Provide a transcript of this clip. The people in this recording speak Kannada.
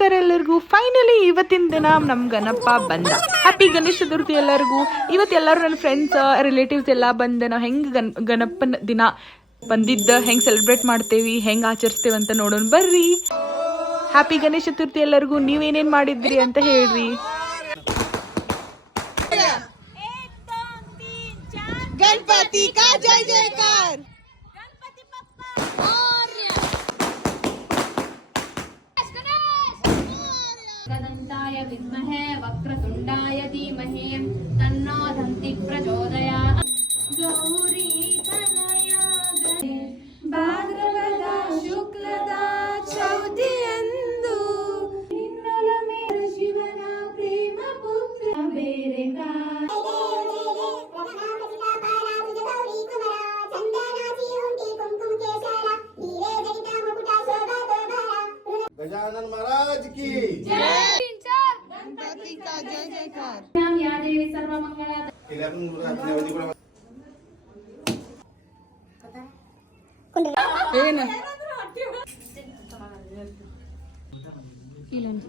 ನಮಸ್ಕಾರ ಎಲ್ಲರಿಗೂ. ಫೈನಲಿ ಇವತ್ತಿನ ದಿನ ನಮ್ಮ ಗಣಪ ಬಂದ. ಹ್ಯಾಪಿ ಗಣೇಶ ಚತುರ್ಥಿ ಎಲ್ಲರಿಗೂ. ಇವತ್ತು ಎಲ್ಲರೂ ನನ್ನ ಫ್ರೆಂಡ್ಸ್ ರಿಲೇಟಿವ್ಸ್ ಎಲ್ಲ ಬಂದು ನಾವು ಹೆಂಗೆ ಗಣಪನ ದಿನ ಬಂದಿದ್ದ ಹೆಂಗೆ ಸೆಲೆಬ್ರೇಟ್ ಮಾಡ್ತೇವಿ, ಹೆಂಗೆ ಆಚರಿಸ್ತೇವೆ ಅಂತ ನೋಡೋಣ ಬರ್ರಿ. ಹ್ಯಾಪಿ ಗಣೇಶ ಚತುರ್ಥಿ ಎಲ್ಲರಿಗೂ. ನೀವೇನೇನು ಮಾಡಿದ್ರಿ ಅಂತ ಹೇಳ್ರಿ. गणपति का जय जयकार. गणपति बप्पा गदन्ताय विद्महे वक्रतुण्डाय धीमहि तन्नो दन्ति प्रचोदयात्. गौरी तनया गणे भाद्रपद शुक्लद चौथियंदु हिन्नल मेर शिवನ ಪ್ರೇಮ ಪುತ್ರ ಬೇರೆಗ. गजानन महाराज की जय. गणपति का जय जयकार. या देवी सर्वमंगला. ಏನು ಇಲ್ಲೊಂದು